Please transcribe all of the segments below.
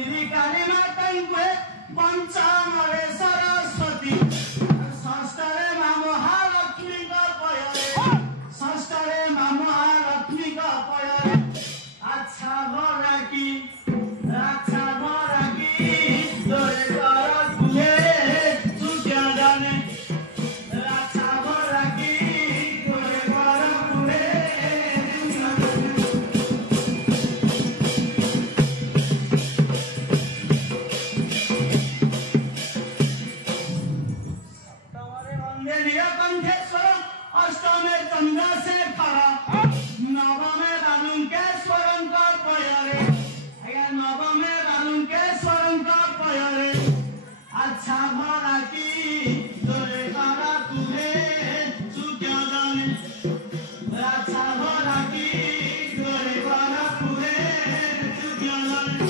निरिकाली मातंगे पंचामरे सरस्वती षष्ठरे मा महालक्ष्मी का पयरे षष्ठरे मा महालक्ष्मी का पयरे अच्छा भरा की तोरे कर तुझे तू क्या जाने अच्छा भरा की तोरे कर तुझे अष्टमे चंद्रशेखर नवमे बालुकेश्वरं का पयरे नवमे बालुकेश्वरं का पयरे अच्छा भरा की तोरे करा तुझे तू क्या जाने अच्छा भरा की तोरे करा तुझे तू क्या जाने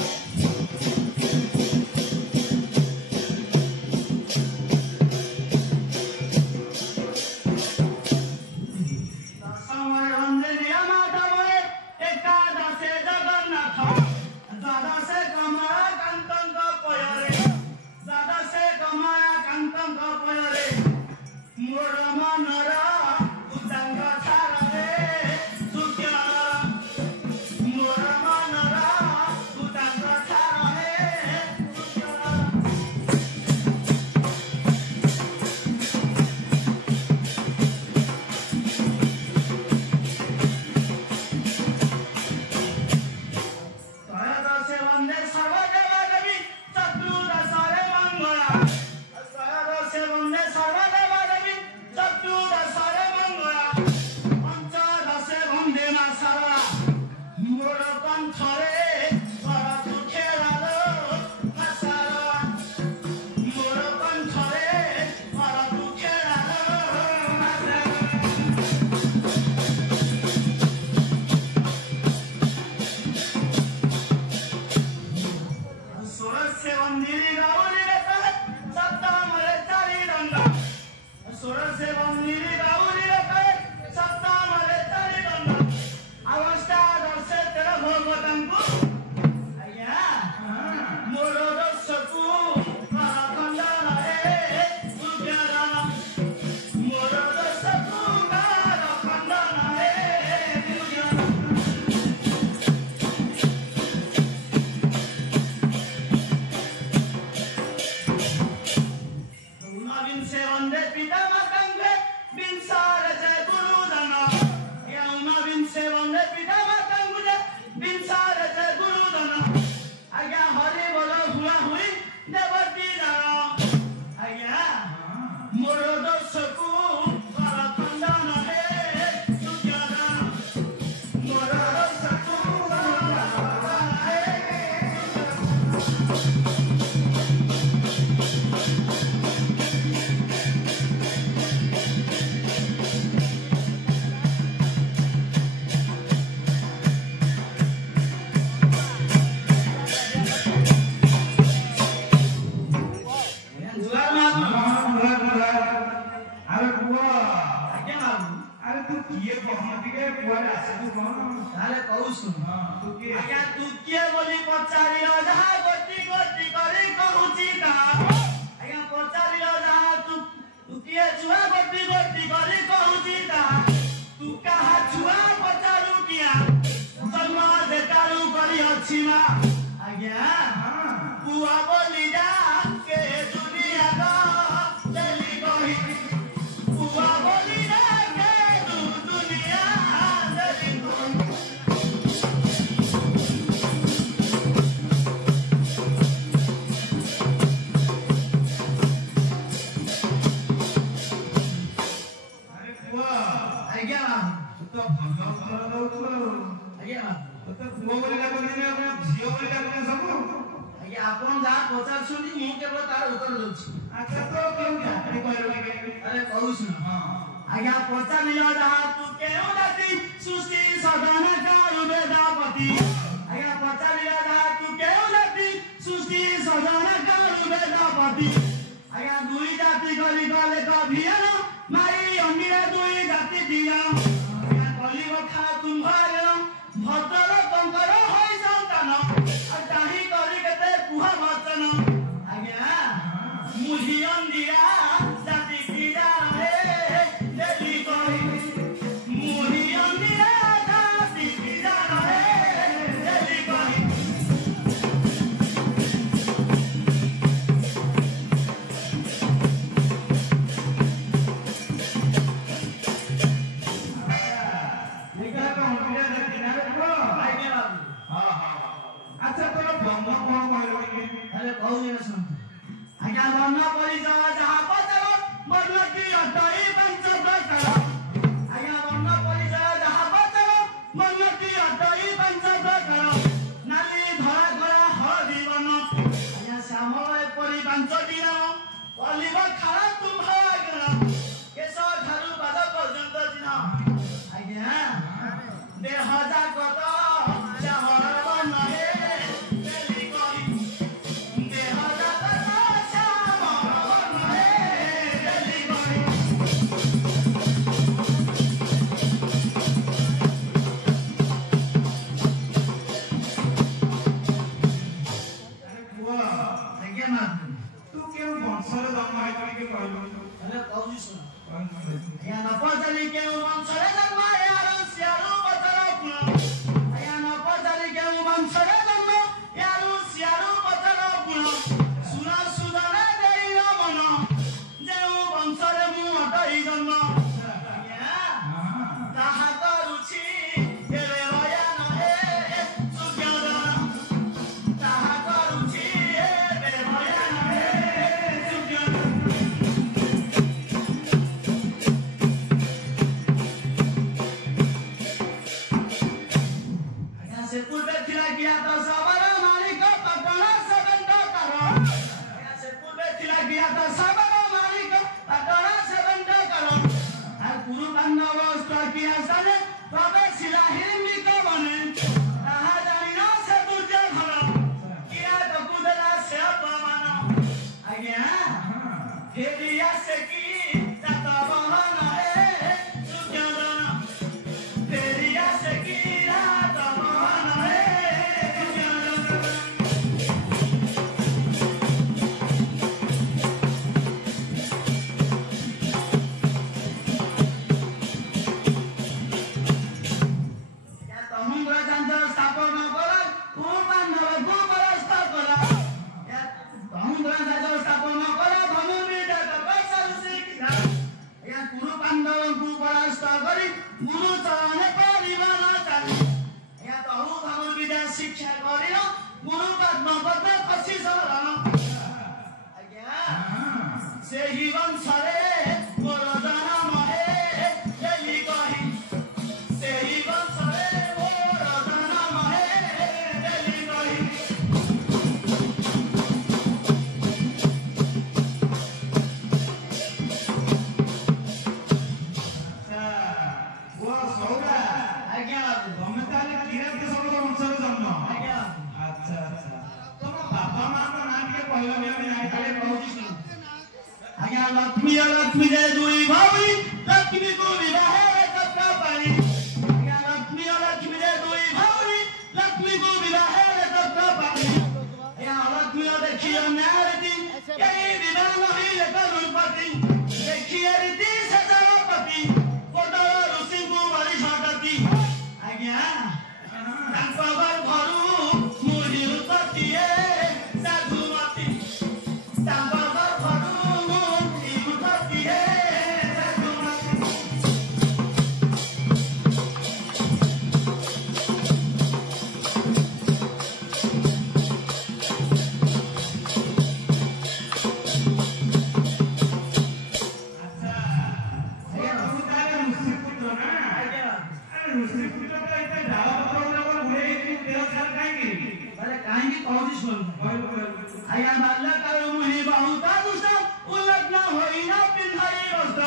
भद्र कंकर होई संतान ताही करी केते ଆଜ୍ଞା ବର୍ଣ୍ଣ ପରିଚୟ ଯାହା ପଚାର ବର୍ଣ୍ଣଟି ଅଟଇ ପାଞ୍ଚ ପ୍ରକାର ଆଜ୍ଞା ବର୍ଣ୍ଣ ପରିଚୟ ଯାହା ପଚାର ବର୍ଣ୍ଣଟି ଅଟଇ ପାଞ୍ଚ ପ୍ରକାର ନାଲି ଧଳା କଳା ହଳଦୀ ବର୍ଣ୍ଣ ଆଜ୍ଞା ଶ୍ୟାମଳ ଏପରି ପାଞ୍ଚଟି ନାମ କଲିବ ଖାଳ ତୁମ୍ଭ ଆଜ୍ଞା କେଶ ଠାରୁ ପାଦ ପର୍ଯ୍ୟନ୍ତ ଚିହ୍ନ ଆଜ୍ଞା ଦେହ ଯାକ ତ ଶ୍ୟାମଳ ବର୍ଣ୍ଣ ହେ ବେଲି କହି ଦେହ ଯାକ ତ ଶ୍ୟାମଳ ବର୍ଣ୍ଣ ହେ ବେଲି କହି ଆଜ୍ଞା ମା ତୁ କେଉଁ ବଂଶରେ ଜନ୍ମ ହେଇଛୁ ଟିକେ କହିଲୁ ହେଲେ କହୁଛି ଶୁଣ ଆଜ୍ଞା ନ ପଚାରି କେଉଁ ବଂଶରେ ଜନ୍ମ ୟାର ସିଆରୁ ପଚାର ଗୁଣ ଆଜ୍ଞା ନ ପଚାରି କେଉଁ ବଂଶରେ ଜନ୍ମ ୟାରୁ ସିଆରୁ ପଚାର ଗୁଣ ଶୁଣ ସୁଜନ ଦେଇ ମନ ଯେଉଁ ବଂଶରେ ମୁଁ ଅଟଇ ଜନ୍ମ ଆଜ୍ଞା ତାହା କରୁଛି ଏବେ ବୟାନ ହେ ସୁଜ୍ଞାନ ତାହା କରୁଛି ଏବେ ବୟାନ ହେ ସୁଜ୍ଞାନ ଆଜ୍ଞା ସେ ପୂର୍ବେ ଥିଲା ଜ୍ଞାତ ସବର ମାଲିକ ପାଟଣା ସେବନ୍ତ କର ଆଜ୍ଞା ସେ ପୂର୍ବେ ଥିଲା ଜ୍ଞାତ ସବର ମାଲିକ ପାଟଣା ସେବନ୍ତ କର আর গুরু পাণ্ডব স্টকিয়া সানে প্রবেশিলা হিড়িম্বিক বনে তাহা জানি না সে দুর্য ঘর কিয়া দকু দেলা সে অপমান আজ্ঞা ফেরিয়া সে কি তাত বহন হে সুজ্ঞান ফেরিয়া সে কি রাত বহন হে সুজ্ঞান ତମୁଙ୍ଗ ଚାଞ୍ଚ ସ୍ଥାପନ କର କୁପାଣ୍ଡବ କୁପରସ୍ତ କର ତମୁଙ୍ଗ ଚାଞ୍ଚ ସ୍ଥାପନ କର ଧନୁର୍ବିଦ୍ୟା ତପସ୍ୟାରୁ ଶିକ୍ଷା ଆଜ୍ଞା କୁରୁ ପାଣ୍ଡବଙ୍କୁ ପରାସ୍ତ କରି ଗୁରୁ ଚରଣେ ପରିବନ ଚାଲି ଆଜ୍ଞା ତହୁ ଧନୁର୍ବିଦ୍ୟା ଶିକ୍ଷା କରିଲ ଗୁରୁ ପଦ୍ମ ପଦ୍ମ ଖସି ଶରଣ ଆଜ୍ଞା ସେହି ବଂଶରେ ମୋର ଜନମ ହେ ବୋଲି କହି ସେହି ବଂଶରେ ମୋର ଜନମ ହେ ବୋଲି କହି ପୁଅ ସୌରା ଆଜ୍ଞା ତମେ ତାହେଲେ କିରାତ ଶବର ବଂଶରେ ଜନ୍ମ ଆଜ୍ଞା ଆଚ୍ଛା ଆଚ୍ଛା ତମ ବାପା ମାଙ୍କ ନାଁ ଟିକେ କହିଲନି ଆମେ ଆଜ୍ଞା ଜାଣିପାରିଲେ କହୁଛି ଶୁଣ ଆଜ୍ଞା ଲକ୍ଷ୍ମୀ ଯେ ଦୁଇ ଭଉଣୀ ଲକ୍ଷ୍ମୀକୁ ବିବାହରେ କଷ୍ଟ ପାଳି ଆଜ୍ଞା ଲକ୍ଷ୍ମୀ ଯେ ଦୁଇ ଭଉଣୀ ଲକ୍ଷ୍ମୀକୁ ବିବାହରେ କଷ୍ଟ ପାଳି ଆଜ୍ଞା ଲକ୍ଷ୍ମୀ ଦେଖି ଅନ୍ୟାୟରୀତି କେହି ବିବାହ ନହେଲେ କରୁପତି ଦେଖିଏ ରୀତି ସେ ଜଳପତି କୋଟଳ ଋଷିଙ୍କୁ ବଳି ଝଟତି ଆଜ୍ଞା ତାଙ୍କ ଘରୁ ମୁଢି ଉତ୍ପତ୍ତିଏ ସାଧୁମତି ତାଙ୍କ ଘରୁ ମୁଢି ଉତ୍ପତ୍ତିଏ ସାଧୁମତି ଆଚ୍ଛା ତମେ ତାହେଲେ ଋଷି ପୁତ୍ର ନା ଆଜ୍ଞା ଆରେ ଋଷି ପୁତ୍ର ତ ଏତେ ଡାଳ ପତ୍ର ଗୁଡାକ ଘୁରେଇକି ଦେହ ସାରା କାହିଁକି ବୋଲେ କାହିଁକି କହୁଛି ଶୁଣନ୍ତୁ କହିବୁ କହିବୁ ଆଜ୍ଞା ବାଲ୍ୟକାଳୁ ମୁହିଁ ବହୁତ ଦୁଷ୍ଟ ଉଲଗ୍ନ ହୋଇନ ପିନ୍ଧାଇ ବସ୍ତ୍ର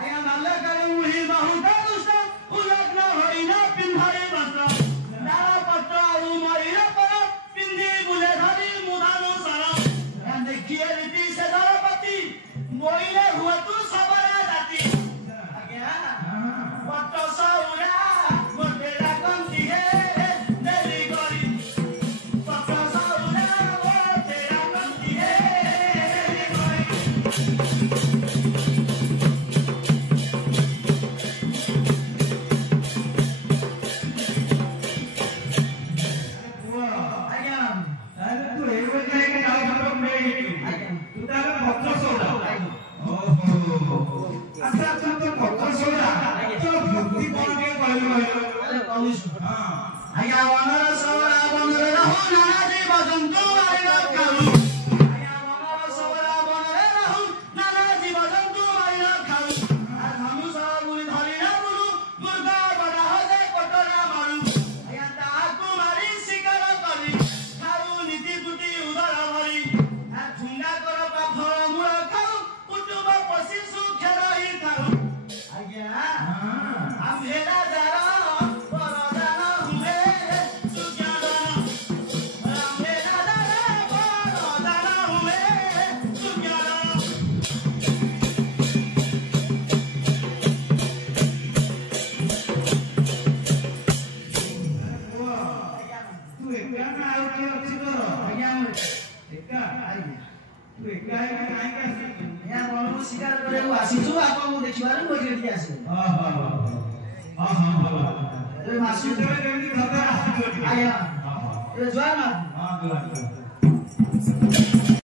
ଆଜ୍ଞା ବାଲ୍ୟକାଳୁ ମୁହିଁ ବହୁତ ଦୁଷ୍ଟ ଉଲଗ୍ନ ହୋଇନ ପିନ୍ଧାଇ ବସ୍ତ୍ର ଡାଳ ପତ୍ର ଆଉ ମୟୂର ପର ପିନ୍ଧି ବୁଲେ ଧରି ମୁଧାନୁ ସର ଦେଖିଏ ରୀତି ସେ ଦଳପତି ବୋଇଲେ ହୁଅତୁ ସବରା ଜାତି ଆଜ୍ଞା ପଟ ସଉରା ଗୋଟେ ଡାକନ୍ତି ହେ ଡେଲି କରି ପଟ ସଉରା ଗୋଟେ ଡାକନ୍ତି ହେ ଡେଲି କରି ପୁଅ ଆଜ୍ଞା ତାହେଲେ ତୁ ଏଇଭଳି କାହିଁକି ଡାଳ ପତ୍ର ଘୁରେଇକି ଆଜ୍ଞା ତୁ ତାହେଲେ ପତ୍ର ସୌରା ଆଜ୍ଞା ଓହୋ ଆଚ୍ଛା ତୁ ତ ପତ୍ର ସୌରା ତୋର ବୃତ୍ତି କଣ ଟିକେ କହିଲୁ କହିଲୁ ବୋଲେ କହୁଛି ଶୁଣ ହଁ ଆଜ୍ଞା ବନର ସବରା ବନରେ ରହୁ ନାନା ଜୀବ ଜନ୍ତୁ ମାରିବ କାଳୁ ଆଜ୍ଞା ବନର ସବରା तू एका ना आउ के अछि तोर आज्ञा एका आज्ञा तू एका है काहे के आसी या मन शिकार करे आसीछु आपन को देखिबार को जेठी आसी हां ए मासु केमनी धका आसी आया ए जवान हां